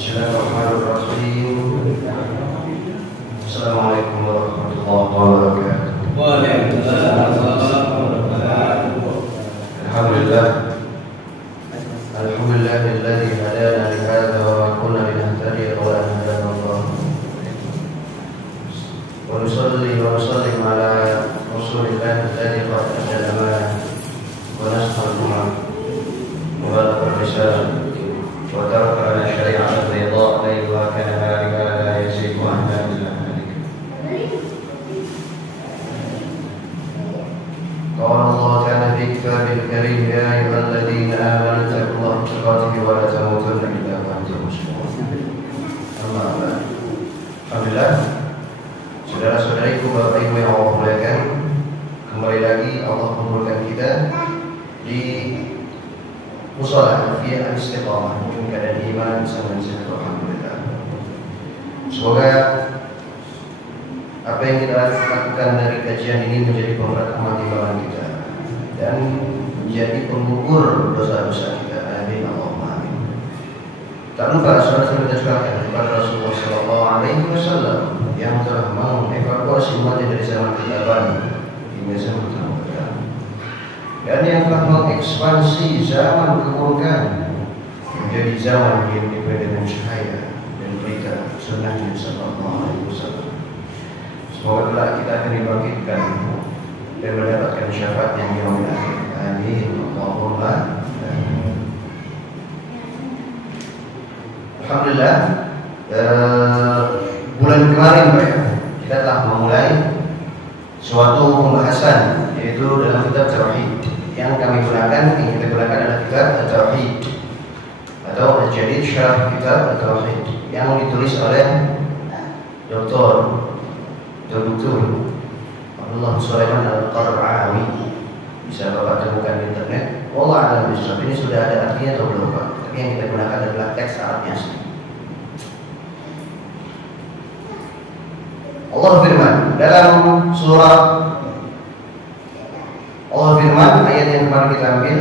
Bismillahirrahmanirrahim. Assalamualaikum warahmatullahi wabarakatuh. Waalaikumsalam warahmatullahi wabarakatuh. Alhamdulillah. Alhamdulillahilladzi hadana li hadza wa ma kunna linahtadiya lawla an hadana Allah. Wa nusalli wa nusallim ala Rasulillah alladzi qad adda al-amanah wa nasha al-umma wa balagha ar-risalah wa taraka lana syari'atan bayda laylaha kanahariha la yazigu anha illa halik. قال الله تعالى في كتابه الكريم يا أيها الذين آمنوا اتقوا الله حق تقاته ولا تموتن إلا وأنتم مسلمون. أما بعد. Alhamdulillah, saudara-saudariku, Bapak Ibu yang Allah muliakan, kembali lagi Allah mengumpulkan kita di mushola fi al-istiqamah dalam keadaan iman sama sehat. Alhamdulillah. Semoga apa yang kita lakukan dari kajian ini menjadi pemberat amal timbangan kita dan menjadi pengukur dosa-dosa kita. Amin Allahumma amin. Tak lupa saudara kita sekalian kepada Rasulullah Sallallahu Alaihi Wasallam yang telah mengevakuasi umatnya dari zaman kegelapan hingga zaman kemuliaan, dan yang telah mengekspansi zaman keburukan menjadi zaman yang dipenuhi dengan cahaya dan berita sunnahnya Sallallahu Alaihi Wasallam. Semoga kelak kita akan dibangkitkan dan mendapatkan syafaat yang yaumil akhir. Amin Allahumma amin. Alhamdulillah, bulan kemarin kita telah memulai suatu pembahasan, yaitu dalam kitab Tauhid yang kita gunakan adalah kitab Tauhid atau Al-Jadid Syarah Kitab Tauhid yang ditulis oleh Dr. Abdullah Sulaiman Al-Qara'awi. Bisa Bapak temukan di internet. Allah a'lam bishawab. Ini sudah ada artinya atau belum Pak? Tapi yang kita gunakan adalah teks Arabnya asli. Allah firman dalam surah, Allah firman ayat yang kemarin kita ambil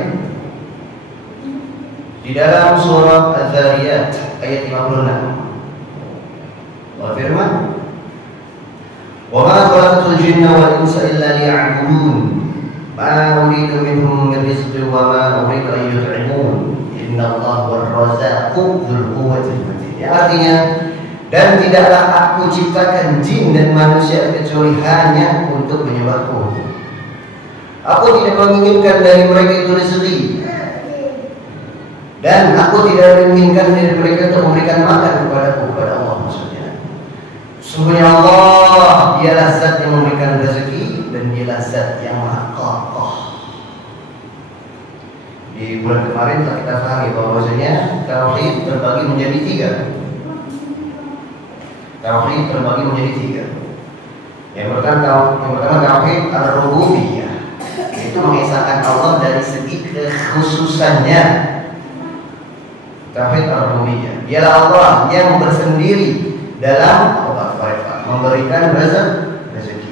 di dalam surah Az-Zariyat ayat 56. Allah firman, wa ma khalaqtul jinna wal insa illa liya'budun ma uridu minhum min rizqin wa ma uridu an yut'imun innallaha war-razzaqu dzul quwwatil matin. Artinya, dan tidaklah aku ciptakan jin dan manusia kecuali hanya untuk menyembahku. Aku tidak menginginkan dari mereka itu rezeki, dan aku tidak menginginkan dari mereka untuk memberikan makan kepada Allah. Maksudnya, sungguhnya Allah dialah zat yang memberikan rezeki dan dialah zat yang maha kokoh. Di bulan kemarin telah kita pahami bahwasanya tauhid terbagi menjadi tiga. Tauhid terbagi menjadi tiga. Yang pertama tauhid ar-rububiyah, itu mengesahkan Allah dari segi kekhususannya. Tauhid ar-rububiyah, dialah Allah yang bersendiri dalam memberikan rezeki.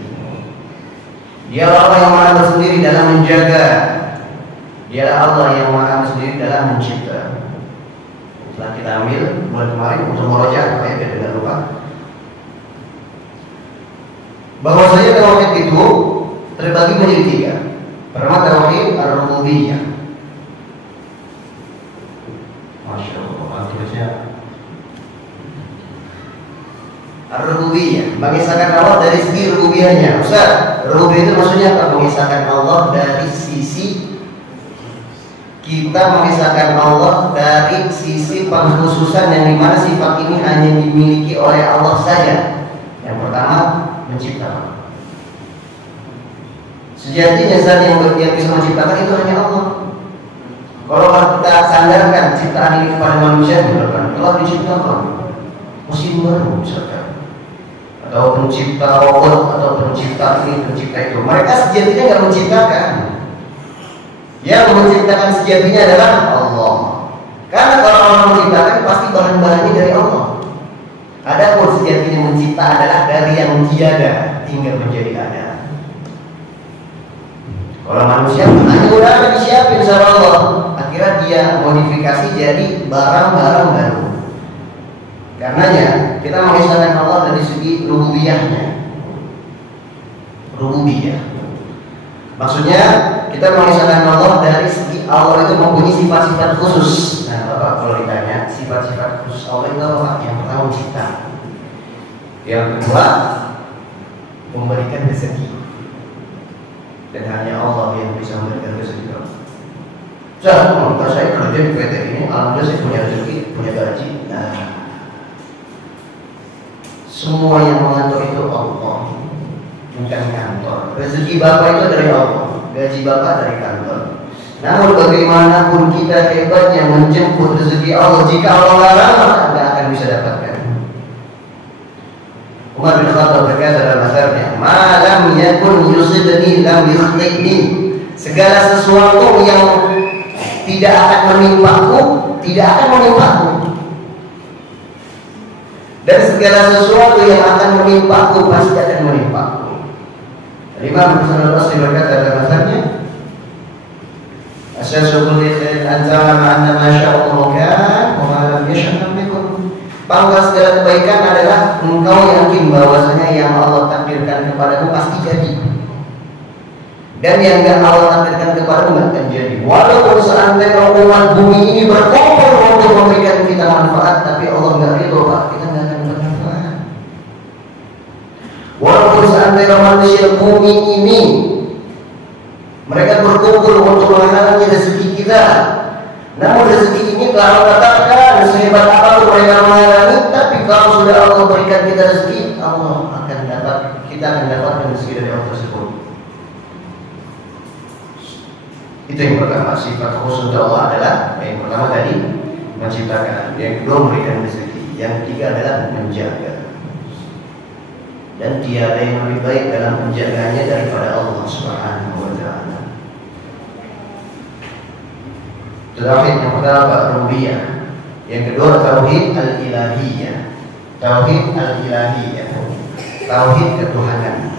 Dialah Allah yang maha bersendiri dalam menjaga. Dialah Allah yang maha bersendiri dalam mencipta. Setelah kita ambil bulan kemarin untuk merajaah supaya kita tidak lupa, bahwasanya tauhid itu terbagi menjadi tiga. Pertama tauhid ar-rububiyah. Masya Allah, tulisnya ar-rububiyah, mengisahkan Allah dari segi rububiyahnya. Ustaz, rububiyah itu maksudnya apa? Mengisahkan Allah dari sisi, kita mengisahkan Allah dari sisi pengkhususan yang dimana sifat ini hanya dimiliki oleh Allah saja. Yang pertama, menciptakan. Sejatinya zat yang bisa menciptakan itu hanya Allah. Kalau kita sandarkan ciptaan ini kepada manusia, misalkan telah diciptakan mesin baru misalkan, atau pencipta robot, atau pencipta ini, pencipta itu, mereka sejatinya nggak menciptakan. Yang menciptakan sejatinya adalah Allah. Karena kalau Allah menciptakan pasti bahan-bahannya dari Allah. Adapun sejatinya mencipta adalah dari yang tiada hingga menjadi ada. Kalau manusia hanya udah ada disiapin sama Allah, akhirnya dia modifikasi jadi barang-barang baru. Karenanya kita mengisahkan Allah dari segi rububiyahnya. Rububiyah. Maksudnya kita mengisahkan Allah dari segi Allah itu mempunyai sifat-sifat khusus. Nah, Bapak kalau ditanya sifat-sifat khusus Allah itu apa? Yang pertama mencipta. Yang kedua memberikan rezeki. Dan hanya Allah yang bisa memberikan rezeki. Kalau saya kerja di PT ini, alhamdulillah saya punya rezeki, punya gaji. Nah, semua yang mengatur itu Allah, bukan kantor. Rezeki Bapak itu dari Allah, gaji Bapak dari kantor. Namun bagaimanapun kita hebatnya menjemput rezeki Allah, jika Allah larang maka Anda akan bisa dapatkan. Umar bin Khattab berkata dalam asarnya, "Malam yakun yusibni lam yukhti'ni." Segala sesuatu yang tidak akan menimpaku, tidak akan menimpaku. Dan segala sesuatu yang akan menimpaku pasti akan menimpaku. Imam Hasan al-Basri berkata dalam asarnya, "Asyasu kulli khairin antama ma'anna ma sya'allahu kan wa ma lam yasha' lam yakun." Pangkal segala kebaikan adalah engkau yakin bahwasanya yang Allah takdirkan kepadamu pasti jadi. Dan yang enggak Allah takdirkan kepadamu enggak akan jadi. Walaupun seandainya umat bumi ini berkumpul untuk memberikan kita manfaat, tapi Allah enggak ridho, Pak, kita enggak akan bermanfaat. Walaupun seandainya manusia bumi ini mereka berkumpul untuk menghalangi rezeki kita, namun rezeki ini kalau katakan sehebat apapun mereka menghalangi, tapi kalau sudah Allah berikan kita rezeki, Allah akan dapat, kita akan dapatkan rezeki dari Allah tersebut. Itu yang pertama, sifat khusus Allah adalah yang pertama tadi menciptakan, yang kedua memberikan rezeki, yang ketiga adalah menjaga. Dan tiada yang lebih baik dalam menjaganya daripada Allah Subhanahu wa Ta'ala. Tauhid yang pertama rububiyah, yang kedua tauhid al-ilahiyah. Tauhid al-ilahiyah, tauhid ketuhanan.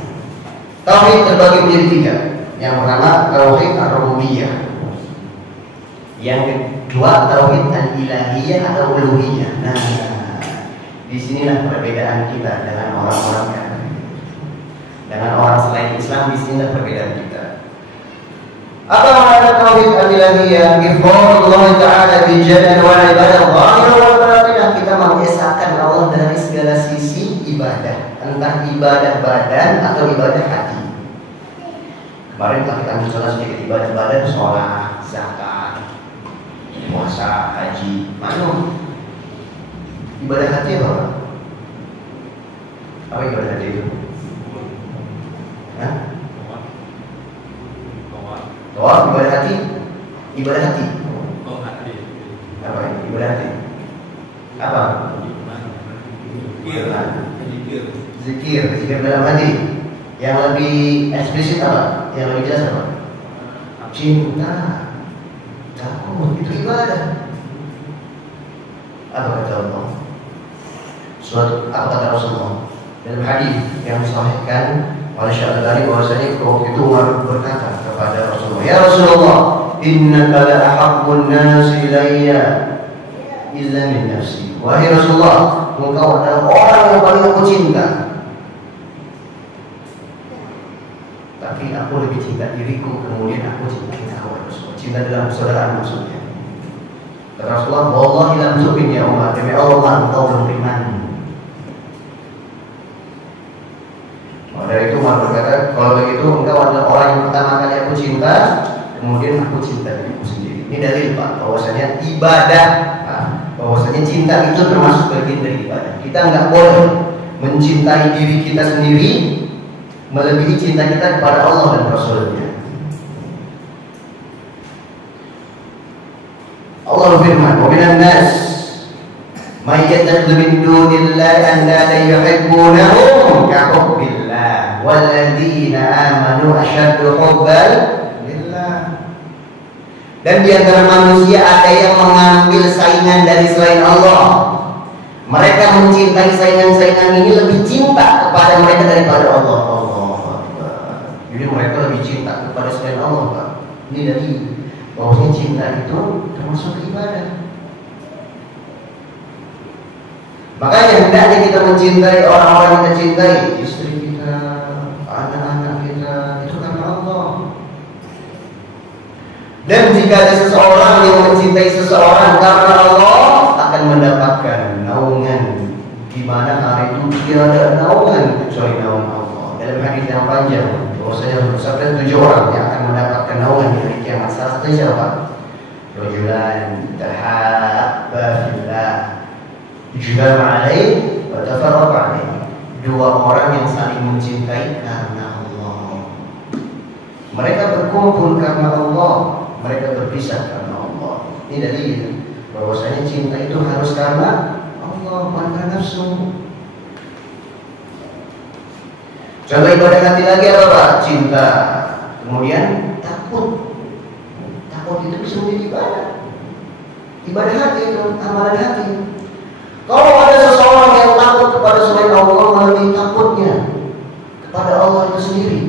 Tauhid terbagi menjadi tiga. Yang pertama tauhid ar-rububiyah, yang kedua tauhid al-ilahiyah atau uluhiyah. Nah, disinilah perbedaan kita dengan orang-orang kafir, dengan orang selain Islam. Disinilah perbedaan kita. Apa makna tauhid al-ilahiyah? Ifradullah Ta'ala bi jalal wal ibadah zahir wal batin. Kita mengesahkan Allah dari segala sisi ibadah, entah ibadah badan atau ibadah hati. Kemarin kita ambil contoh sedikit ibadah badan, sholat, zakat, puasa, haji. Mana ibadah hati apa? Apa ibadah hati itu? Hah? Tawaf ibadah hati? Ibadah hati? Apa ini? Ibadah hati? Apa? Zikir dalam hati. Yang lebih eksplisit apa? Yang lebih jelas apa? Cinta, takut, itu ibadah. Apa kata Allah? Suatu apa kata Rasulullah dalam hadis yang disahihkan oleh Syekh Al-Albani bahwasanya waktu itu Umar berkata kepada Rasulullah, "Ya Rasulullah, innaka la ahabbun nasi ilayya illa min nafsi." Wahai Rasulullah, engkau adalah orang yang paling aku cinta, tapi aku lebih cinta diriku, kemudian aku cinta engkau, Rasulullah. Cinta dalam persaudaraan maksudnya. Kata Rasulullah, "Wallahi lam tu'min ya Umar." Demi Allah, engkau belum beriman. Dari itu Umar berkata, "Kalau begitu engkau adalah orang yang pertama kali aku cinta, kemudian aku cinta diriku sendiri." Ini dalil, Pak, bahwasanya ibadah, bahwasanya cinta itu termasuk bagian dari ibadah. Kita nggak boleh mencintai diri kita sendiri melebihi cinta kita kepada Allah dan Rasulnya. Allah berfirman, "Wa minan nas may yattakhidhu min dunillahi andadan yuhibbunahum ka hubbillah walladzina amanu asyaddu hubban lillah." Dan di antara manusia ada yang mengambil saingan dari selain Allah. Mereka mencintai saingan-saingan ini lebih cinta kepada mereka daripada Allah. Jadi mereka lebih cinta kepada selain Allah, Pak. Ini dari bahwasanya cinta itu termasuk ibadah. Makanya hendaknya kita mencintai orang-orang yang kita cintai, istri kita, anak-anak kita, itu karena Allah. Dan jika ada seseorang yang mencintai seseorang karena Allah, akan mendapatkan naungan, di mana hari itu tiada naungan kecuali naungan Allah. Dalam hadis yang panjang, bahwasanya bersabda 7 orang yang akan mendapatkan naungan di hari kiamat. Salah satunya siapa? Rajulan tahabba fillah, ijtama alaih wa tafarraqa alaih. 2 orang yang saling mencintai karena Allah. Mereka berkumpul karena Allah, mereka berpisah karena Allah. Ini dalil bahwasanya cinta itu harus karena Allah, bukan karena nafsu. Contoh ibadah hati lagi apa Pak? Cinta. Kemudian takut. Takut itu bisa menjadi ibadah. Ibadah hati itu, amalan hati. Kalau ada seseorang yang takut kepada selain Allah, lebih takutnya kepada Allah itu sendiri.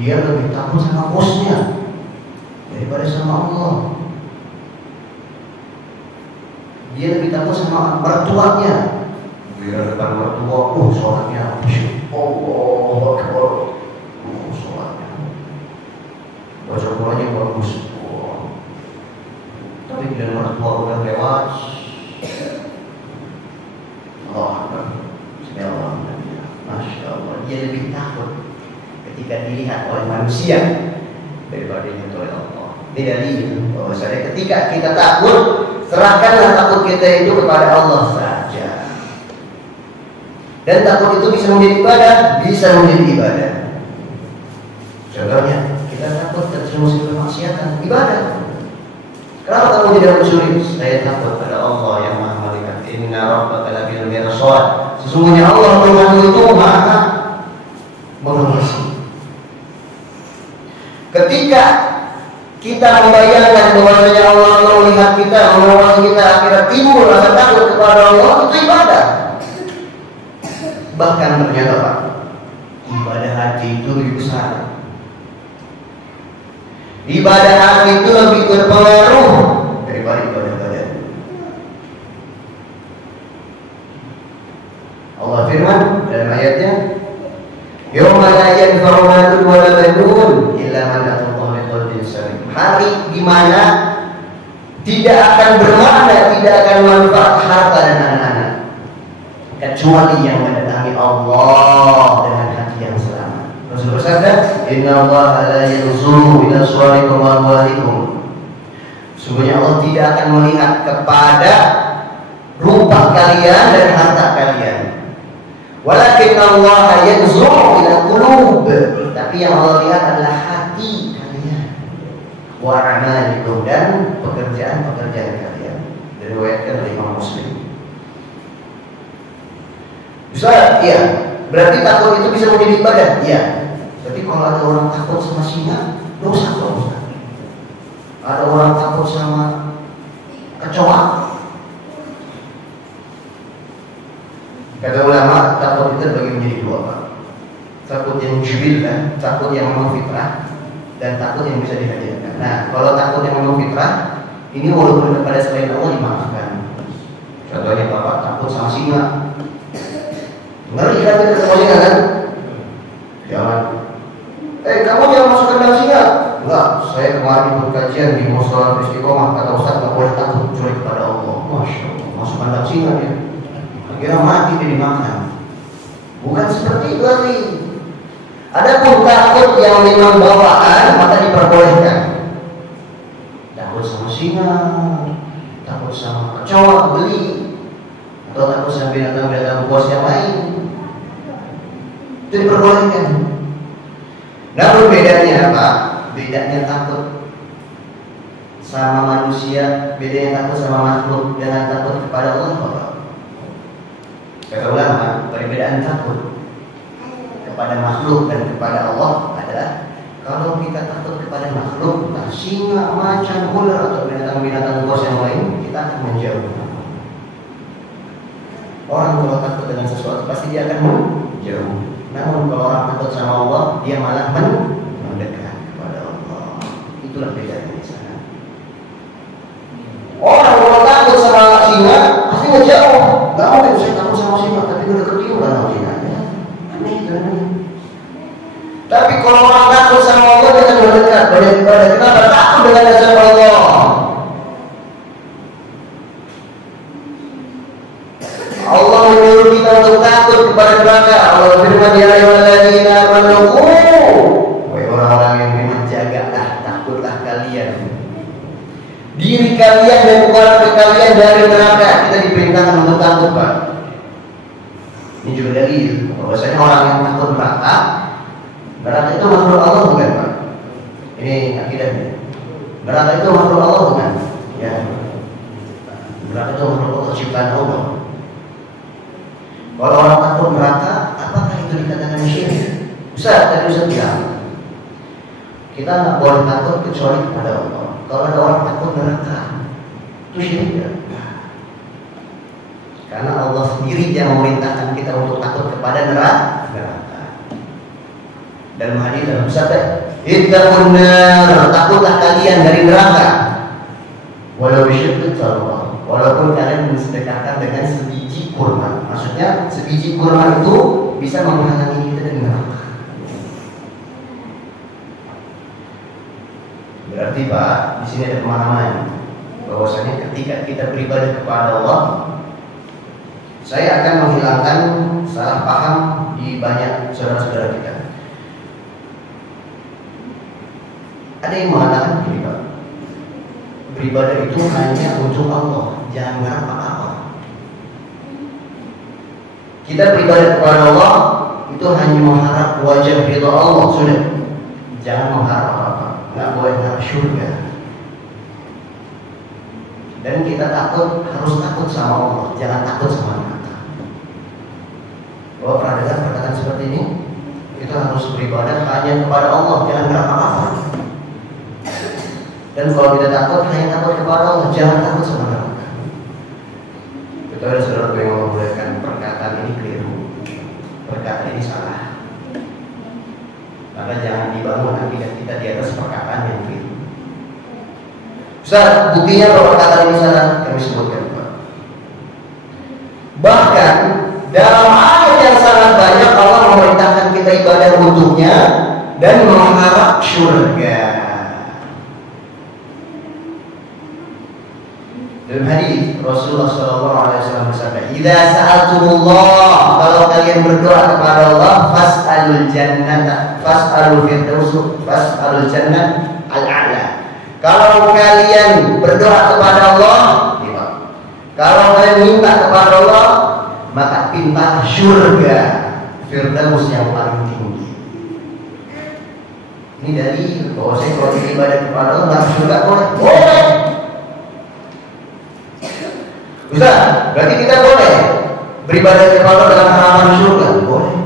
Dia lebih takut sama bosnya daripada sama Allah. Dia lebih takut sama mertuanya. Bila depan mertua, sholatnya Allah Akbar, sholatnya baca Qurannya bagus. Tapi bila mertua udah lewat, Allah Akbar, Bismillahirrahmanirrahim, Masya Allah, dia lebih takut ketika dilihat oleh manusia daripada dilihat oleh Allah. Ini dalil bahwasanya ketika kita takut, serahkanlah takut kita itu kepada Allah saja. Dan takut itu bisa menjadi ibadah, bisa menjadi ibadah. Contohnya, kita takut terjerumus ke kemaksiatan, ibadah. Kenapa kamu tidak mencuri? Saya takut pada Allah yang Maha Melihat. Inna rabbaka labil mirsad. Sesungguhnya Allah Tuhan itu Maha mengawasi. Ketika kita membayangkan bahwasanya Allah melihat kita, mengawasi kita, akhirnya timbul rasa takut kepada Allah, itu ibadah. Bahkan ternyata Pak, ibadah hati itu lebih besar. Ibadah hati itu lebih berpengaruh daripada ibadah badan. Allah firman dalam ayatnya, "Yauma la yanfa'u malun wa la banun illa man atallaha biqalbin salim." Hari di mana tidak akan bermakna, tidak akan manfaat harta dan anak-anak, kecuali yang mendatangi Allah dengan hati yang selamat. Rasul bersabda, "Inna Allah la yanzuru ila suwarikum wa amwalikum." Sungguhnya Allah tidak akan melihat kepada rupa kalian dan harta kalian. Walakin Allah yanzuru ila qulub. Tapi yang Allah lihat adalah hati kalian. Wa amalikum, dan pekerjaan-pekerjaan kalian. Diriwayatkan oleh Imam Muslim. Bisa, iya. Berarti takut itu bisa menjadi ibadah, iya. Tapi kalau ada orang takut sama singa, dosa dong. Ada orang takut sama kecoa. Kata ulama, takut itu bagi menjadi 2 Pak. Takut yang jibillah, takut yang memang fitrah, dan takut yang bisa dihadiahkan. Nah, kalau takut yang memang fitrah, ini walaupun kepada selain Allah dimaafkan. Contohnya Bapak takut sama singa. Ngeri kan kita ketemu singa kan? Jangan. Kamu jangan masuk kandang singa. Enggak, saya kemarin ikut kajian di Musola Istiqomah, kata Ustaz nggak boleh takut kecuali kepada Allah. Masya Allah, masuk kandang singa dia. Akhirnya mati dia dimakan. Bukan seperti itu lagi. Adapun takut yang memang bawaan, maka diperbolehkan. Takut sama singa, takut sama kecoa beli, atau takut sama binatang-binatang buas yang lain, itu diperbolehkan. Namun bedanya apa? Bedanya takut sama manusia, bedanya takut sama makhluk dengan takut kepada Allah apa? Kata ulama, perbedaan takut kepada makhluk dan kepada Allah adalah kalau kita takut kepada makhluk, singa, macan, ular atau binatang-binatang buas yang lain, kita akan menjauh. Orang kalau takut dengan sesuatu pasti dia akan menjauh. Namun kalau orang takut sama Allah, dia malah mendekat kepada Allah. Itulah bedanya di sana. Orang kalau takut sama singa pasti menjauh. Nggak mungkin saya dekat, banyak ibadah. Kenapa? Takut dengan azab Allah. Allah menyuruh kita untuk takut kepada neraka. Allah firman, ya ayyuhalladzina amanu, wahai orang-orang yang beriman, jagalah, takutlah kalian, diri kalian dan keluarga kalian dari neraka. Kita diperintahkan untuk takut, Pak. Ini juga dalil bahwasanya orang yang takut neraka, neraka itu makhluk Allah bukan, Pak? Ini akidahnya. Neraka itu makhluk Allah bukan? Ya. Neraka itu makhluk Allah, ciptaan Allah. Kalau orang takut neraka, apakah itu dikatakan syirik? Tadi Ustaz bilang, kita nggak boleh takut kecuali kepada Allah. Kalau ada orang takut neraka, itu syirik ya? Karena Allah sendiri yang memerintahkan kita untuk takut kepada neraka. Dalam hadis dalam sabda, ittaqun nar, takutlah kalian dari neraka. Walau bisyirkin Allah, walaupun kalian mensedekahkan dengan sebiji kurma. Maksudnya sebiji kurma itu bisa menghalangi kita dari neraka. Berarti Pak, di sini ada pemahaman bahwasanya ketika kita beribadah kepada Allah, saya akan menghilangkan salah paham di banyak saudara-saudara kita. Ada yang mengatakan begini, Pak, beribadah itu hanya untuk Allah, jangan mengharap apa-apa. Kita beribadah kepada Allah itu hanya mengharap wajah ridha Allah, sudah. Jangan mengharap apa-apa, nggak boleh mengharap surga. Dan kita harus takut sama Allah, jangan takut sama neraka. Bahwa pernah dengar perkataan seperti ini? Kita harus beribadah hanya kepada Allah, jangan mengharap apa-apa. Dan kalau kita takut, hanya takut kepada Allah, jangan takut sama neraka. Kita ada saudara yang membolehkan perkataan ini keliru, perkataan ini salah. Maka jangan dibangun akidah kita di atas perkataan yang keliru. Ustaz, buktinya kalau perkataan ini salah, kami sebutkan, Pak. Bahkan dalam ayat yang sangat banyak Allah memerintahkan kita ibadah untuknya dan mengharap surga. Dalam hadis Rasulullah SAW bersabda, "Idza sa'altumullah," kalau kalian berdoa kepada Allah, fas'alul jannata, fas'alul firdaus, fas'alul jannah al-a'la. Kalau kalian berdoa kepada Allah, kalau kalian minta kepada Allah, maka minta surga firdaus yang paling tinggi. Ini dari bahwa saya kalau beribadah kepada Allah, surga boleh. Bisa, berarti kita boleh beribadah kepada Allah dalam harapan surga, boleh.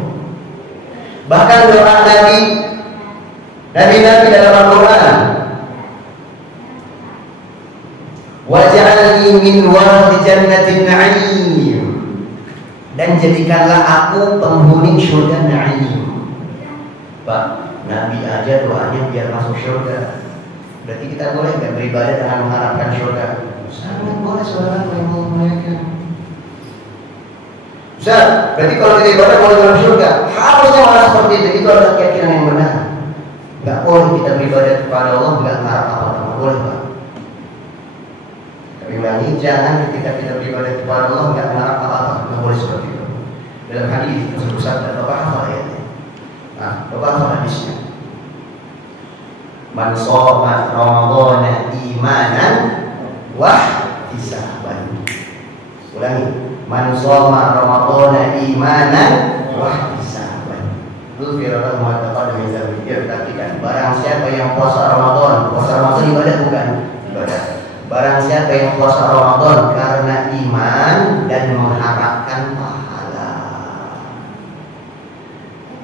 Bahkan doa Nabi dalam Al-Quran, waj'alni min warthi jannatin na'im, dan jadikanlah aku penghuni surga na'im. Pak, Nabi aja doanya biar masuk surga. Berarti kita boleh nggak beribadah dengan mengharapkan surga? Sangat boleh, saudara yang mau memuliakan. Ustaz, berarti kalau kita ibadah boleh dalam surga? Harusnya malah seperti itu. Itu adalah keyakinan yang benar. Nggak boleh kita beribadah kepada Allah nggak mengharap apa-apa. Boleh, Pak. Tapi ulangi, jangan ketika kita beribadah kepada Allah nggak mengharap apa-apa. Nggak boleh seperti itu. Dalam hadis tersebut sabda, Bapak hafal ayatnya. Nah, Bapak hafal hadisnya. Man shoma Ramadhana imanan wahtisaban. Ulangi, man shoma Ramadhana imanan wahtisaban. Itu firman mengatakan demikian. Dia perhatikan, barang siapa yang puasa Ramadan ibadah bukan? Ibadah. Barang siapa yang puasa Ramadan karena iman dan mengharapkan pahala.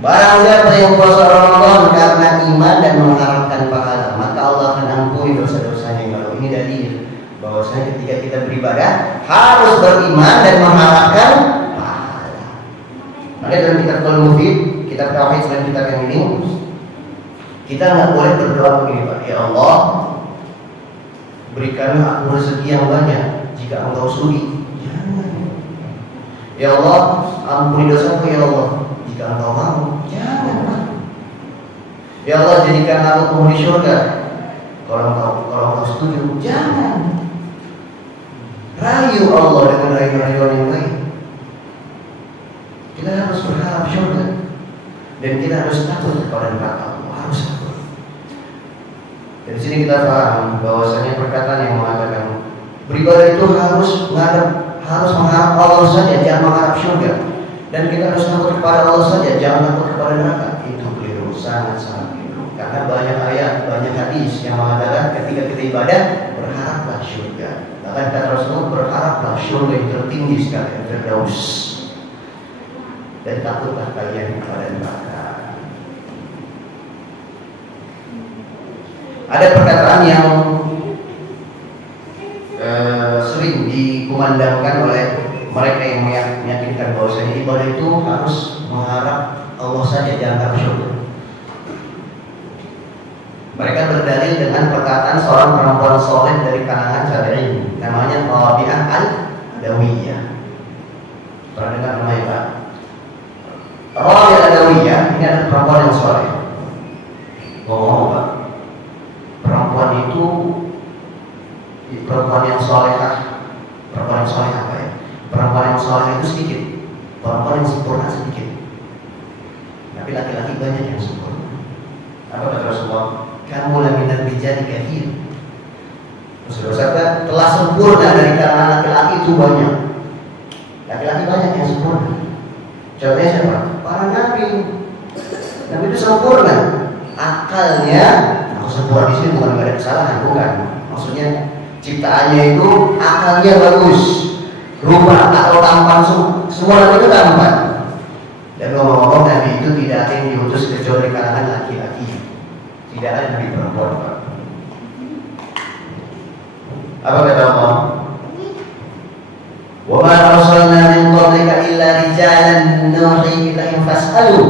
Barang siapa yang puasa Ramadan karena iman dan mengharapkan pahala, maka Allah akan ampuni dosa-dosanya. Kalau ini dalil bahwasanya ketika kita beribadah harus beriman dan mengharapkan pahala. Maka dalam kitab Al-Mufid, kitab tauhid selain kitab yang ini, kita nggak boleh berdoa begini, Pak, ya Allah, berikanlah aku rezeki yang banyak jika Engkau sudi. Jangan. Ya Allah, ampuni dosaku ya Allah jika Engkau mau. Jangan. Ya Allah, jadikan aku penghuni surga. Kalau kau setuju, jangan rayu Allah dengan rayu-rayuan yang baik. Kita harus berharap surga dan kita harus takut kepada neraka Allah. Harus takut. Dari sini kita paham bahwasanya perkataan yang mengatakan beribadah itu harus mengharap Allah saja, jangan mengharap surga. Dan kita harus takut kepada Allah saja, jangan takut kepada neraka. Itu keliru, sangat-sangat keliru. Karena banyak ayat, banyak hadis yang mengatakan ketika kita ibadah berharaplah surga. Bahkan kata Rasulullah, berharaplah surga yang tertinggi sekali, Firdaus. Dan takutlah kalian kepada neraka. Ada perkataan yang sering dikumandangkan oleh mereka yang meyakinkan bahwasanya ibadah itu harus mengharap Allah saja, jangan harap surga. Mereka berdalil dengan perkataan seorang perempuan soleh dari kalangan tabi'in, namanya Rabi'ah al-Adawiyah. Pernah dengar namanya Pak? Rabi'ah al-Adawiyah ini adalah perempuan yang soleh. Ngomong Pak, perempuan itu perempuan yang solehah. Perempuan yang soleh apa ya? Perempuan yang soleh itu sedikit, perempuan yang sempurna sedikit. Tapi laki-laki banyak yang sempurna. Apa kata Rasulullah? Kamu laminan bijari kathir. Rasulullah telah sempurna dari kalangan laki-laki itu banyak. Laki-laki banyak yang sempurna. Contohnya siapa? Para nabi. Nabi itu sempurna. Akalnya, aku sempurna di sini bukan ada kesalahan, bukan. Maksudnya ciptaannya itu akalnya bagus, rupa atau tampan semua itu tampan. Dan ngomong-ngomong Nabi itu tidak ada yang diutus kecuali kalangan laki-laki, tidak ada Nabi perempuan. Apa kata Allah? Wa ma arsalna min qablika illa rijalan nuhi ilaihim fas'alu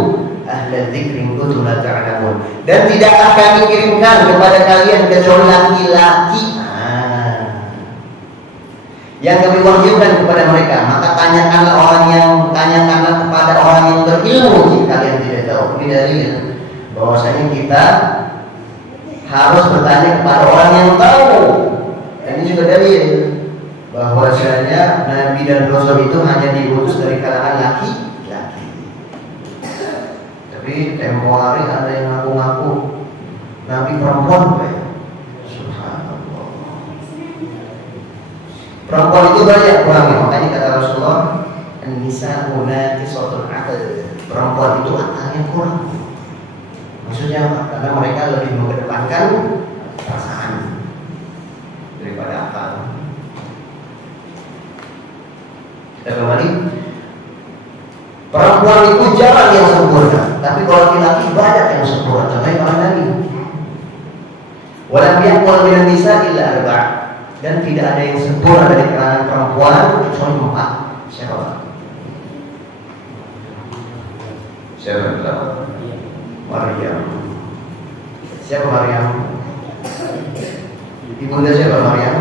ahla dzikri in kuntum la ta'lamun. Dan tidaklah kami kirimkan kepada kalian kecuali laki-laki yang kami wahyukan kepada mereka. Maka tanyakanlah kepada orang yang berilmu jika kalian tidak tahu. Ini dalil bahwasanya kita harus bertanya kepada orang yang tahu. Dan ini juga dalil bahwasanya Nabi dan Rasul itu hanya diutus dari kalangan laki-laki. Tapi tempo hari ada yang ngaku-ngaku Nabi perempuan, perempuan itu banyak kurangnya. Makanya kata Rasulullah, an-nisa'u naqisatul aql. Perempuan itu akalnya kurang. Maksudnya apa? Karena mereka lebih mengedepankan perasaan daripada akal. Kita kembali. Perempuan itu jarang yang sempurna, tapi kalau laki-laki banyak yang sempurna. Contohnya para nabi. Walam yaqul minan nisa illa arba'. Dan tidak ada yang sempurna dari kalangan perempuan kecuali 4. Siapa? Siapa tahu? Maryam. Siapa Maryam? Ibunda siapa Maryam?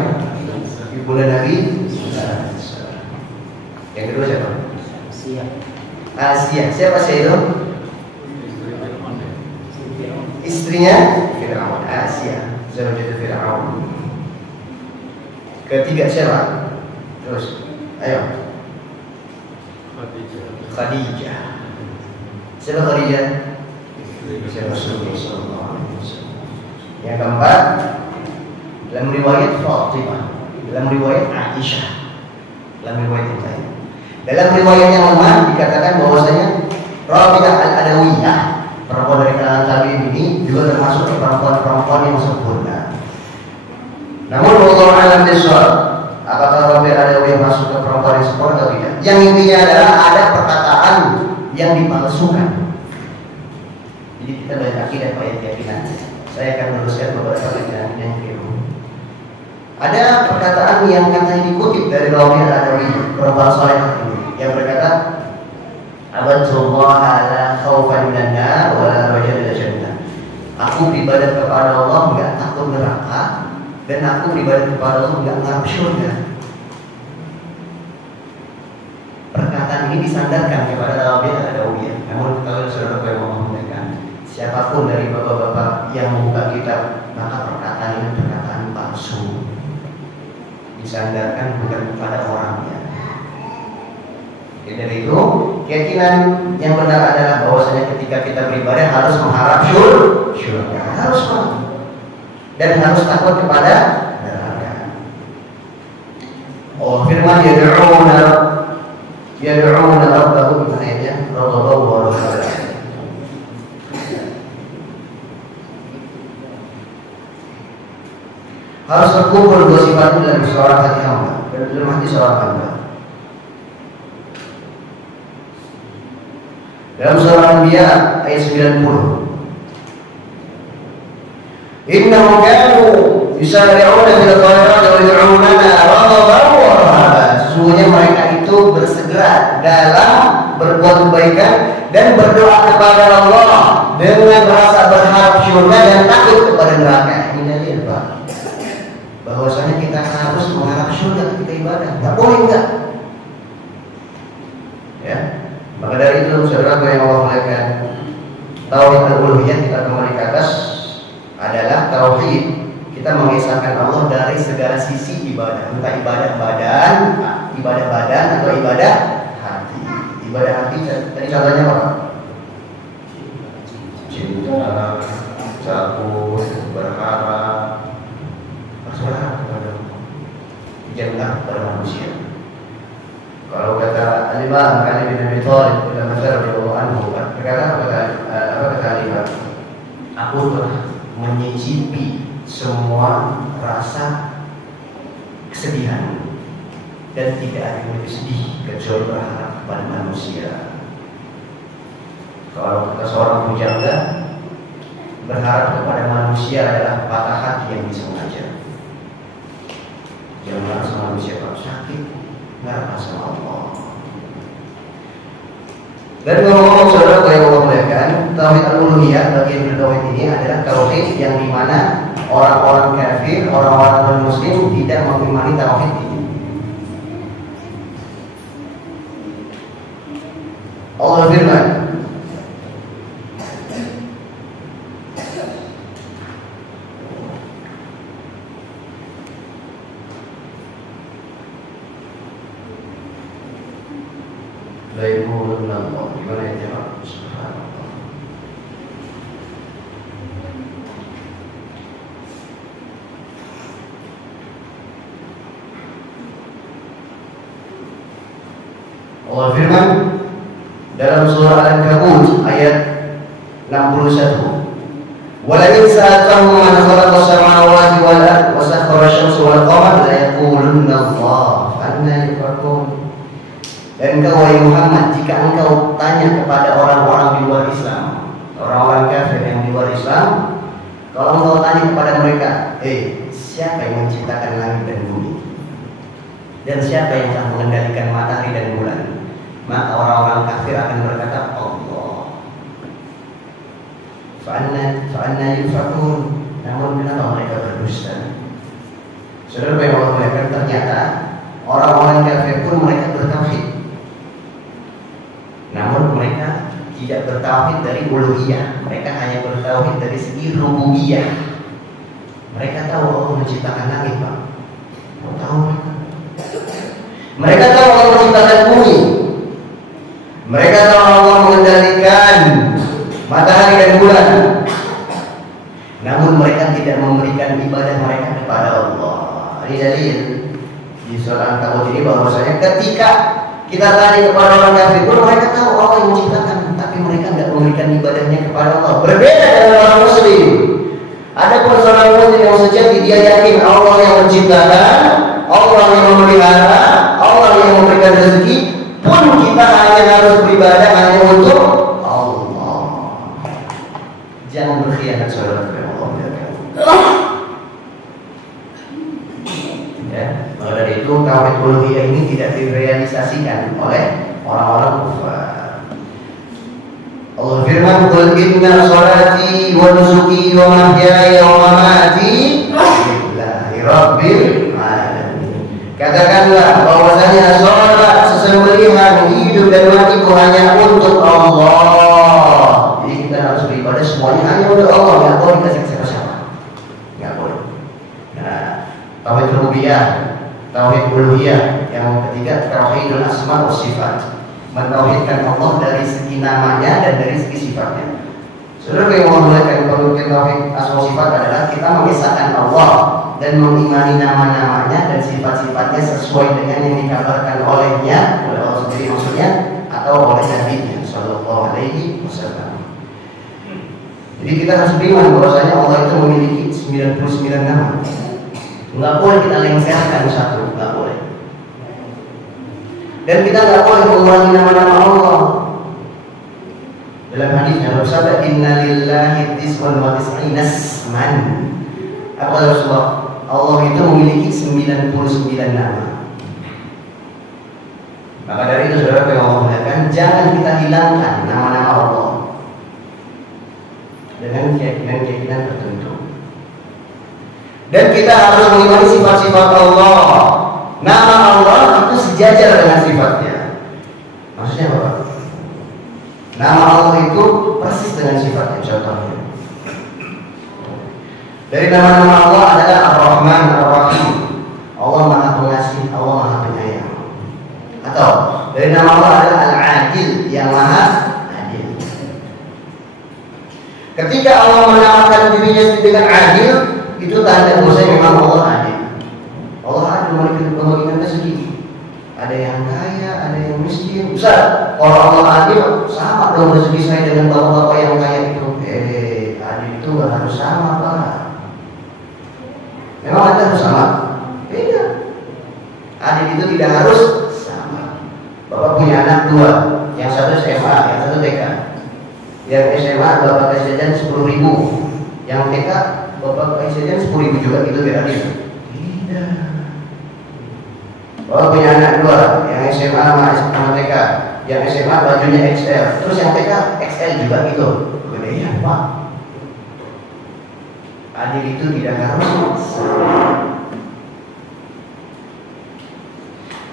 Ibunda Nabi. Yang kedua siapa? Asia. Siapa Asia itu? Istrinya Fir'aun. Asia. Zaujatu Fir'aun. Ketiga siapa? Terus, ayo. Khadijah. Siapa Khadijah? Siapa Rasulullah? Yang keempat, dalam riwayat Fatimah, dalam riwayat Aisyah, dalam riwayat yang lain. Dalam riwayat yang lemah dikatakan bahwasanya Rabi'ah al-Adawiyah, perempuan dari kalangan tabi'in ini juga termasuk perempuan-perempuan yang sempurna. Namun wallahu a'lam bishawab, apakah Rabi'ah al-Adawiyah masuk ke perempuan yang sempurna atau tidak? Yang intinya adalah ada perkataan yang dipalsukan. Jadi kita belajar akidah dan keyakinan. Saya akan meneruskan beberapa keyakinan yang keliru. Ada perkataan yang katanya dikutip dari Rabi'ah al-Adawiyah, perempuan saleh ini, yang berkata, "Abadullah ala khaufan minan nar wa la raja ila jannah." Aku beribadah kepada Allah enggak takut neraka, dan aku beribadah kepada Allah enggak ngarep surga. Perkataan ini disandarkan kepada Rabi'ah al-Adawiyah. Namun kalau saudara yang menyampaikan, siapapun dari bapak-bapak yang membuka kitab, maka perkataan ini perkataan palsu, disandarkan bukan kepada orangnya. Dari itu keyakinan yang benar adalah bahwasanya ketika kita beribadah harus mengharap syurga, harus dan harus takut kepada neraka. Allah firman yad'una rabbahum ayatnya radhaban wa rahmatan. Harus terkumpul dua sifat itu dalam seorang hati hamba dan dalam hati seorang hamba. Dalam surah Al-Anbiya ayat 90, innahum kanu yusari'una fil khairati wa yad'unana raghaban wa rahaban. Sesungguhnya mereka itu bersegera dalam berbuat kebaikan dan berdoa kepada Allah dengan rasa berharap syurga dan takut kepada neraka. Ini dalil, Pak, bahwasanya kita harus mengharap syurga ketika ibadah. Tak boleh enggak? Ya. Maka dari itu saudara yang Allah muliakan, tauhid al-uluhiyah kita kembali ke atas adalah tauhid kita mengesahkan Allah dari segala sisi ibadah, entah ibadah badan atau ibadah hati. Ibadah hati tadi contohnya apa? Cinta, takut, berharap, berharap kepada jangan kepada manusia. Kalau kata Al-Imam Ali bin Abi Thalib dalam masalah radhiyallahu anhu, apa kata Al-Imam? Aku telah menyicipi semua rasa kesedihan dan tidak ada yang lebih sedih kecuali berharap kepada manusia. Kalau kata seorang pujangga, berharap kepada manusia adalah patah hati yang disengaja. Jangan sama manusia kalau sakit, nggak sama Allah. Dan ngomong saudara yang Allah muliakan, tauhid al-uluhiyah bagian dari tauhid ini adalah tauhid yang dimana orang-orang kafir, orang-orang non-muslim tidak mengimani tauhid ini. Allah firman, gimana ya jemaah? Subhanallah. Allah firman dalam surah Al-Ankabut ayat 61, "Walain sa'altahum man khalaqa as-samawati wal arda wa sakhkhara asy-syamsa wal qamara la yaqulunna Allah fa anna yufakun." Dan engkau wahai Muhammad, jika engkau tanya kepada orang-orang di luar Islam, orang-orang kafir yang di luar Islam, kalau engkau tanya kepada mereka, siapa yang menciptakan langit dan bumi? Dan siapa yang telah mengendalikan matahari dan bulan? Maka orang-orang kafir akan berkata, Allah. Fa'anna yufakun. Namun kenapa mereka berdusta? Saudara yang Allah muliakan, ternyata orang-orang kafir pun mereka bertauhid. Namun mereka tidak bertauhid dari uluhiyah. Mereka hanya bertauhid dari segi rububiyah. Mereka tahu Allah menciptakan langit, Pak. Tahu. Mereka tahu Allah menciptakan bumi. Mereka tahu Allah mengendalikan matahari dan bulan. Namun mereka tidak memberikan ibadah mereka kepada Allah. Ini dalil di surah Al-Ankabut ini bahwasanya ketika kita tanya kepada orang kafir pun mereka tahu Allah yang menciptakan, tapi mereka tidak memberikan ibadahnya kepada Allah. Berbeda dengan orang muslim. Adapun seorang muslim yang sejati, dia yakin Allah yang menciptakan, Allah yang memelihara, Allah yang memberikan rezeki, pun kita hanya harus beribadah hanya untuk Allah. Jangan berkhianat saudara kepada Allah. Maka dari itu tauhid uluhiyah ini tidak direalisasikan oleh orang-orang kufar. Allah firman, "Qul inna sholati wa nusuki wa mahyaya wa mamati lillahi rabbil alamin." Katakanlah bahwasanya salat, sesembelihan, hidup dan matiku hanya untuk Allah. Jadi kita harus beribadah semuanya hanya untuk Allah, tidak boleh dikasih rububiyah, tauhid uluhiyah. Yang ketiga tauhidul asma wa sifat, mentauhidkan Allah dari segi namanya dan dari segi sifatnya. Saudara yang memulaikan tauhid asma sifat adalah kita mengisahkan Allah dan mengimani nama-namanya dan sifat-sifatnya sesuai dengan yang dikabarkan olehnya, oleh Allah sendiri maksudnya, atau oleh Nabi-Nya Sallallahu Alaihi Wasallam. Jadi kita harus beriman bahwasanya Allah itu memiliki 99 nama. Nggak boleh kita lengserkan satu, nggak boleh. Dan kita nggak boleh mengurangi nama-nama Allah. Dalam hadisnya bersabda, Inna lillahi tis'un wa tis'ina asman. Apa Rasulullah? Allah itu memiliki 99 nama. Maka dari itu saudara yang Allah muliakan, jangan kita hilangkan nama-nama Allah dengan keyakinan-keyakinan tertentu. Dan kita harus mengimani sifat-sifat Allah. Nama Allah itu sejajar dengan sifatnya. Maksudnya apa? Nama Allah itu persis dengan sifatnya. Contohnya, dari nama-nama Allah adalah Ar-Rahman, Ar-Rahim. Allah Maha Pengasih, Allah Maha Penyayang. Atau dari nama Allah adalah Al-Adil, yang Maha Adil. Ketika Allah menamakan dirinya dengan adil, itu tanda bahwasanya memang Allah adil. Allah adil memberikan rezeki. Ada yang kaya, ada yang miskin. Besar. Kalau Allah adil, sama dong rezeki saya dengan bapak-bapak yang kaya itu. Adil itu nggak harus sama, Pak. Memang ada harus sama? Beda. Adil itu tidak harus sama. Bapak punya anak 2, yang satu SMA, yang satu TK. Yang SMA bapak kasih jajan 10.000, yang TK bapak kasih jajan 10.000 juga, itu beda adil? Tidak. Bapak punya anak 2, yang SMA sama TK, yang SMA bajunya XL, terus yang TK XL juga gitu. Beda ya, Pak. Adil itu tidak harus sama.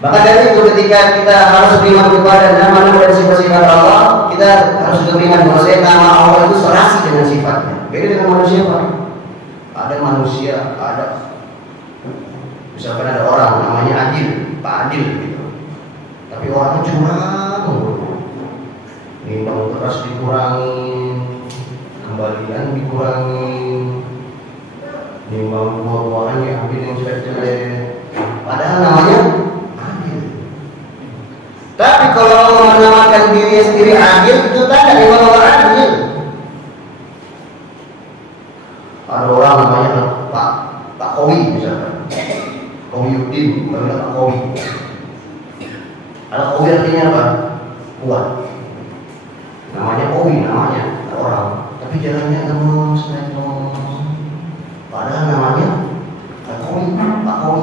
Maka dari itu ketika kita harus beriman kepada nama-nama dan sifat-sifat Allah, kita harus juga beriman bahwa nama Allah itu serasi dengan sifatnya. Beda dengan manusia, Pak. Ada manusia, ada misalkan ada orang namanya Adil, Pak Adil gitu. Tapi orangnya curang, nimbang keras dikurangin, kembalian dikurangin, nimbang buah-buahan diambil yang jelek-jelek. Padahal namanya adil. Tapi kalau Allah menamakan dirinya sendiri adil, itu tanda memang Allah adil. Ada orang namanya Pak Kowi misalkan, Kowiuddin, namanya Pak Kowi. Ada Kowi artinya apa? Kuat. Namanya Kowi, namanya orang. Tapi jalannya lemes, padahal namanya Pak Kowi.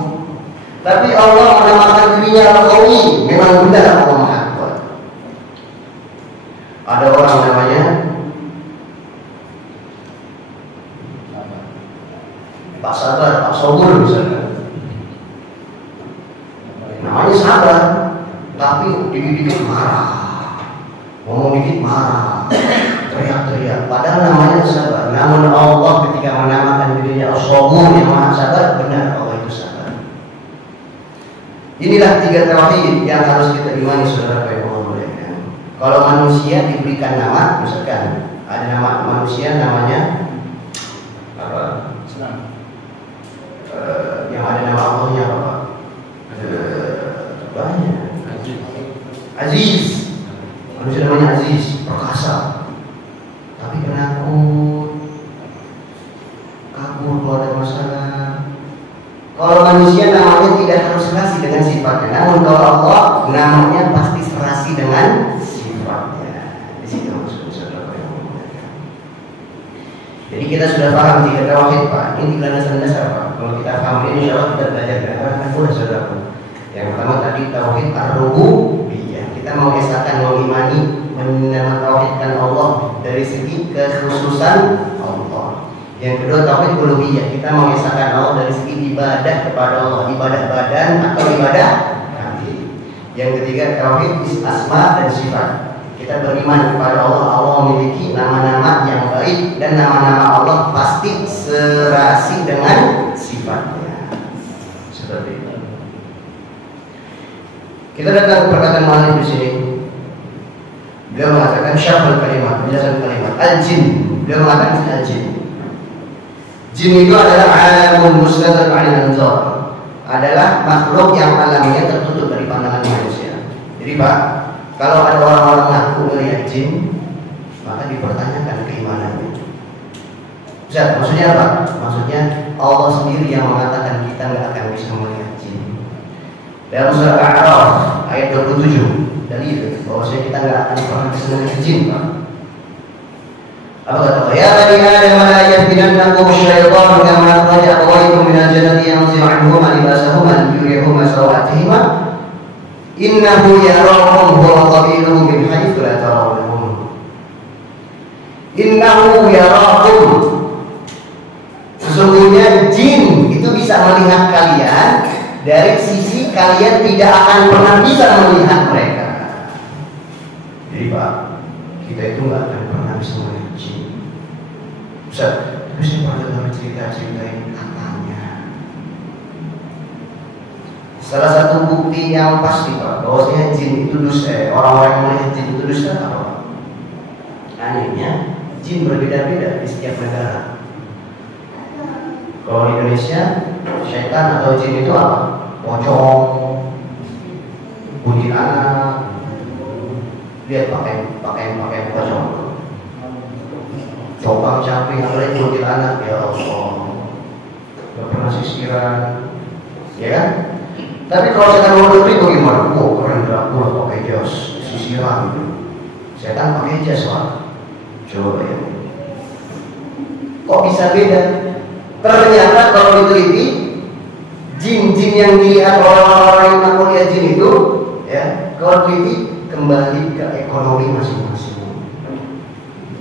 Tapi Allah menamakan dirinya Al-Qawi, memang benar Allah Maha Kuat. Ada orang namanya Pak Sabar, Pak Sobur misalnya. Namanya sabar, tapi dikit-dikit marah, ngomong dikit marah, teriak-teriak. Padahal namanya sabar. Namun Allah ketika menamakan dirinya As-Sabur, yang Maha Sabar, benar Allah itu sabar. Inilah 3 tauhid yang harus kita imani, saudara yang Allah muliakan. Kalau manusia diberikan nama, misalkan ada nama manusia namanya apa? Yang ada nama Allahnya apa? Banyak. Aziz. Manusia namanya Aziz, perkasa. Tapi penakut, kabur kalau ada masalah. Kalau manusia namanya tidak harus serasi dengan sifatnya, namun kalau Allah namanya pasti serasi dengan sifatnya. Di situ maksud saudara yang mulia. Jadi kita sudah paham 3 tauhid, Pak. Ini 3 dasar-dasar, Pak. Kalau kita paham ini, insya Allah kita belajar dengan mudah, saudara. Yang pertama tadi tauhid ar-rububiyah. Kita mengesahkan, mengimani, menauhidkan Allah dari segi kekhususan Allah. Yang kedua tauhid uluhiyah, kita mengesahkan Allah dari segi ibadah kepada Allah, ibadah badan atau ibadah hati. Yang ketiga tauhid asma dan sifat, kita beriman kepada Allah. Allah memiliki nama-nama yang baik dan nama-nama Allah pasti serasi dengan sifatnya. Saudara Kita datang ke perkataan mu'allif di sini. Beliau mengatakan syarhul kalimat, penjelasan kalimat al-jin. Beliau mengatakan al-jin. Jin itu adalah alamun mustaqil 'anil anzar. Adalah makhluk yang alamnya tertutup dari pandangan manusia. Jadi Pak, kalau ada orang-orang ngaku melihat jin, maka dipertanyakan keimanannya. Ustaz, maksudnya apa? Maksudnya Allah sendiri yang mengatakan kita nggak akan bisa melihat jin. Dalam surah Al-A'raf ayat 27 dalil bahwasanya kita nggak akan pernah bisa melihat jin, Pak. Apa kata Allah? Ya bani Adam la yaftinannakum asy-syaitanu kama akhraja abawaykum min al-jannati yanzi'u 'anhuma libasahuma liyuriyahuma sawatihima innahu yarakum huwa wa qabiluhu min haitsu la tarawnahum. Innahu yarakum. Sesungguhnya jin itu bisa melihat kalian dari sisi kalian tidak akan pernah bisa melihat mereka. Jadi Pak, kita itu nggak akan pernah bisa melihat jin. Ustaz, tapi saya pernah dengar cerita-cerita ini katanya. Salah satu bukti yang pasti Pak, bahwasanya jin itu dusta. Orang-orang yang melihat jin itu dusta apa? Anehnya, jin berbeda-beda di setiap negara. Kalau di Indonesia, syaitan atau jin itu apa? Pocong, kuntilanak. Lihat pakai pocong. Copang caping, apalagi kuntilanak, ya Allah. Gak pernah sisiran, ya kan? Tapi kalau setan mau negeri bagaimana? Oh, keren Dracula pakai jas, sisiran gitu. Setan pakai jas, Pak. Coba ya. Kok bisa beda? Ternyata kalau diteliti, jin-jin yang dilihat orang-orang yang tak lihat jin itu, ya, kalau diteliti kembali ke ekonomi masing-masing.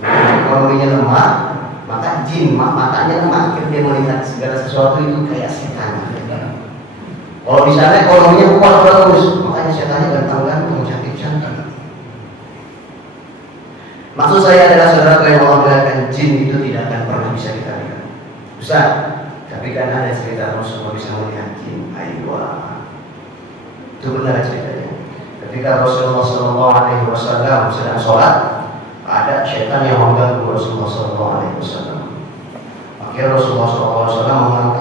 Ekonominya lemah, maka jin matanya lemah, dia melihat segala sesuatu itu kayak setan. Kalau di sana ekonominya kuat bagus, makanya setannya ganteng-ganteng, cantik-cantik. Maksud saya adalah saudara yang Allah mengatakan jin itu tidak akan pernah bisa kita lihat. Ustaz, tapi kan ada cerita Rasulullah bisa melihat jin. Ayo, itu benar ceritanya. Ketika Rasulullah SAW sedang sholat, ada syaitan yang mengganggu Rasulullah SAW. Akhirnya Rasulullah SAW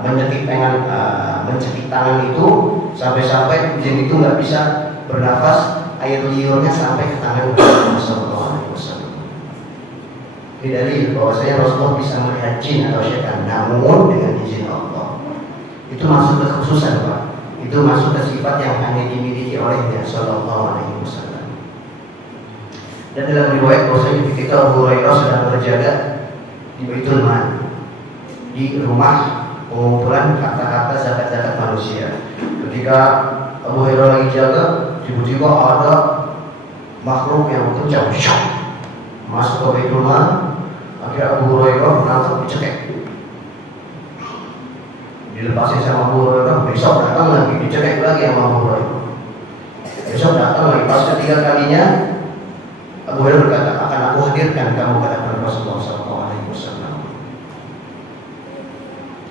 mencekik tangan itu sampai-sampai jin itu nggak bisa bernafas, air liurnya sampai ke tangan Rasulullah SAW. Ini dalil bahwasanya Rasulullah bisa melihat jin atau syaitan, namun dengan izin Allah. Itu masuk ke kekhususan, Pak. Itu masuk ke sifat yang hanya dimiliki olehnya Sallallahu Alaihi Wasallam. Dan dalam riwayat bahwasanya ketika Abu Hurairah sedang berjaga di Baitul Mal, di rumah pengumpulan harta-harta zakat-zakat manusia. Ketika Abu Hurairah lagi jaga, tiba-tiba ada makhluk yang kencang masuk ke Baitul Mal. Akhirnya Abu Hurairah menangkap dicekek. Dilepasin sama Abu Hurairah, besok datang lagi, dicekek lagi sama Abu Hurairah. Besok datang lagi, pas ketiga kalinya Abu Hurairah berkata, akan aku hadirkan kamu ke hadapan Rasulullah SAW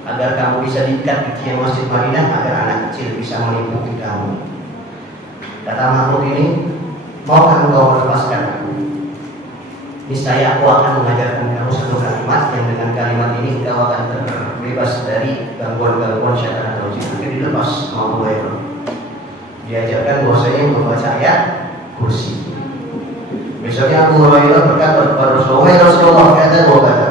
agar kamu bisa diikat di tiang Masjid Madinah, agar anak kecil bisa meliputi kamu. Kata makhluk ini, maukah engkau melepaskan aku? Niscaya aku akan mengajarkan kamu satu kalimat yang dengan kalimat ini engkau akan terbebas dari gangguan-gangguan syaitan atau jin. Jadi dilepas sama Abu Hurairah. Diajarkan bahwasanya membaca ayat kursi. Besoknya Abu Hurairah berkata kepada Rasulullah, Rasulullah kata dua kata,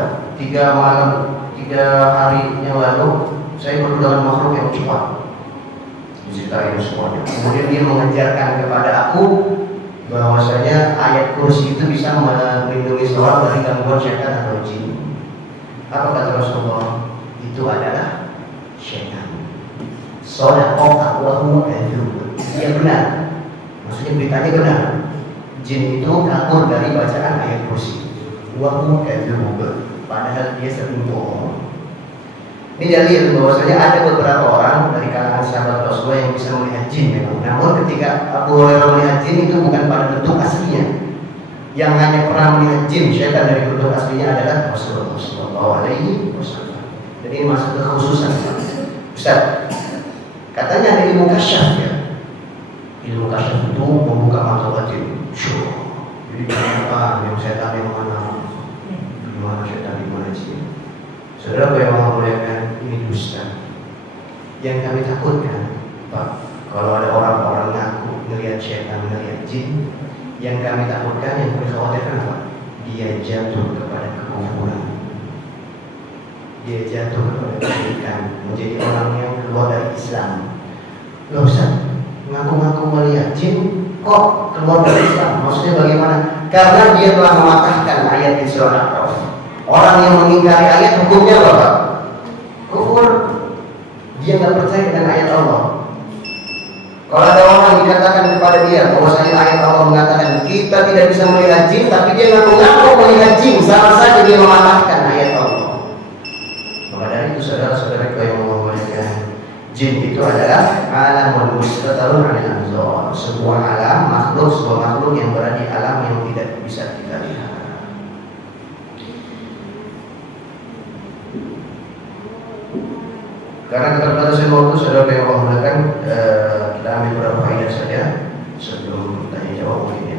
3 hari yang lalu saya bertemu dengan makhluk yang cepat. Diceritain semuanya. Kemudian dia mengajarkan kepada aku bahwasanya ayat kursi itu bisa melindungi seorang dari gangguan syaitan atau jin. Apa kata Rasulullah? Itu adalah syaitan. Shadaqah aqwahu kadhub. Dia benar. Maksudnya beritanya benar. Jin itu kabur dari bacaan ayat kursi. Wa hum kadhub. Padahal dia sering bohong. Ini dalil bahwasanya ada beberapa orang dari kalangan sahabat Rasulullah yang bisa melihat jin memang. Namun ketika Abu Hurairah melihat jin itu bukan pada bentuk aslinya. Yang hanya pernah melihat jin syaitan dari bentuk aslinya adalah Rasulullah SAW. Jadi ini masuk ke kekhususan. Ustaz, katanya ada ilmu kasyaf ya. Ilmu kasyaf itu membuka mata batin. Jadi apa yang setan yang mana, gimana setan, gimana jin. Saudara yang memuliakan, ini dusta. Yang kami takutkan, Pak, kalau ada orang-orang ngaku melihat setan, melihat jin, yang kami takutkan, yang kami khawatirkan apa? Dia jatuh kepada kekufuran. Dia jatuh kepada kesyirikan, menjadi orang yang keluar dari Islam. Gak usah ngaku-ngaku melihat jin, kok keluar dari Islam? Maksudnya bagaimana? Karena dia telah mematahkan ayat di surah Al-A'raf. Orang yang mengingkari ayat hukumnya apa? Kufur. Dia nggak percaya dengan ayat Allah. Kalau ada orang dikatakan kepada dia bahwasanya ayat Allah mengatakan kita tidak bisa melihat jin, tapi dia ngaku-ngaku melihat jin, sama saja dia mematahkan ayat Allah. Maka dari itu saudara-saudara yang memuliakan, jin itu adalah alam mustatarun 'anil anzar, sebuah alam makhluk, sebuah makhluk yang berada di alam yang tidak bisa kita lihat. Karena keterbatasan waktu, saudara yang Allah mengatakan, kita ambil beberapa faedah saja sebelum tanya jawab mungkin ya.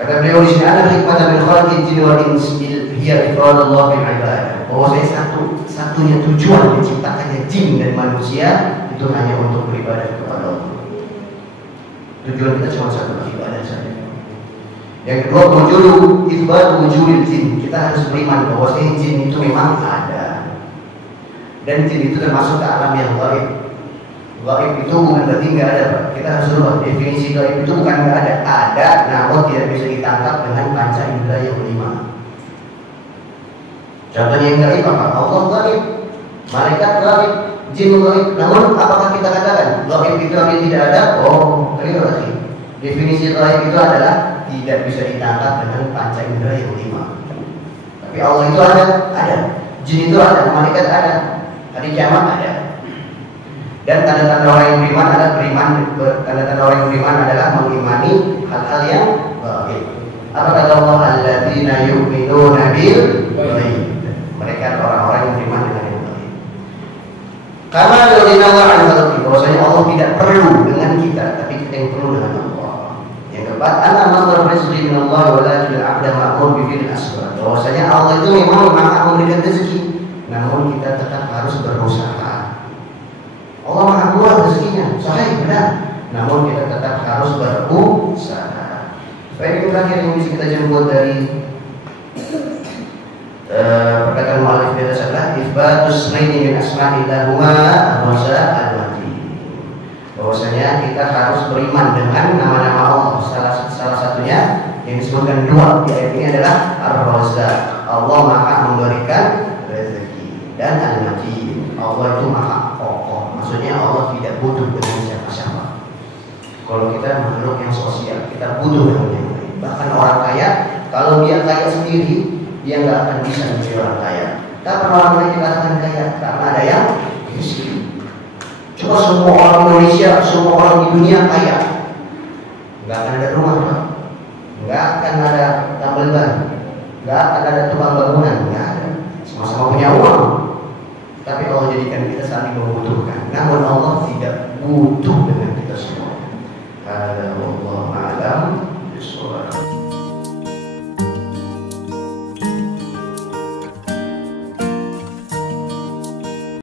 Kata beliau di sini, ada hikmah min khalqil jinni wal insi hiya ifradullah bil ibadah. Bahwa satunya tujuan diciptakannya jin dan manusia itu hanya untuk beribadah kepada Allah. Tujuan kita cuma satu, ibadah saja. Yang kedua, wujudul jin. Kita harus beriman bahwa jin itu memang ada. Dan jin itu termasuk ke alam yang gaib. Gaib itu bukan berarti nggak ada, Pak. Kita harus rubah definisi gaib itu, bukan nggak ada, ada, namun tidak bisa ditangkap dengan panca indera yang 5. Contohnya yang gaib apa? Allah gaib, malaikat gaib, jin gaib. Namun apakah kita katakan gaib itu artinya tidak ada? Oh, terima kasih. Definisi gaib itu adalah tidak bisa ditangkap dengan panca indera yang 5. Tapi Allah itu ada. Jin itu ada, malaikat ada. Hari kiamat ada. Dan tanda-tanda orang yang beriman adalah mengimani hal-hal yang gaib. Apa kata Allah? Alladzina yu'minuna bil ghaib. Mereka adalah orang-orang yang beriman dengan yang gaib. Karena Allah an-khalqi, bahwasanya Allah tidak perlu dengan kita, tapi kita yang perlu dengan Allah. Yang keempat, ana masdar rizqi min Allah walakin al-'abda ma'mur bi fi'l asbab. Bahwasanya Allah itu memang Maha memberikan rezeki, namun kita tetap harus berusaha. Allah Maha kuat rezekinya, sahih benar. Namun kita tetap harus berusaha. Faedah terakhir yang bisa kita jemput dari perkataan mu'allif di atas adalah itsbatus ismaini min asma'illahuma ar-raza al-mati. Bahwasanya kita harus beriman dengan nama-nama Allah. Salah satunya yang disebutkan 2 di ayat ini adalah ar-raza. Allah Maha memberikan rezeki, dan al-mati, Allah itu Maha kokoh. Maksudnya Allah tidak butuh dengan siapa-siapa. Kalau kita makhluk yang sosial, kita butuh dengan yang lain. Bahkan orang kaya, kalau dia kaya sendiri, dia nggak akan bisa menjadi orang kaya. Kapan orang kaya dikatakan kaya? Karena ada yang miskin. Coba semua orang Indonesia, semua orang di dunia kaya, nggak akan ada rumah, nggak akan ada tambal ban, nggak akan ada tukang bangunan, nggak ada. Sama-sama punya uang, tapi Allah jadikan kita saling membutuhkan. Namun Allah tidak butuh dengan kita semua.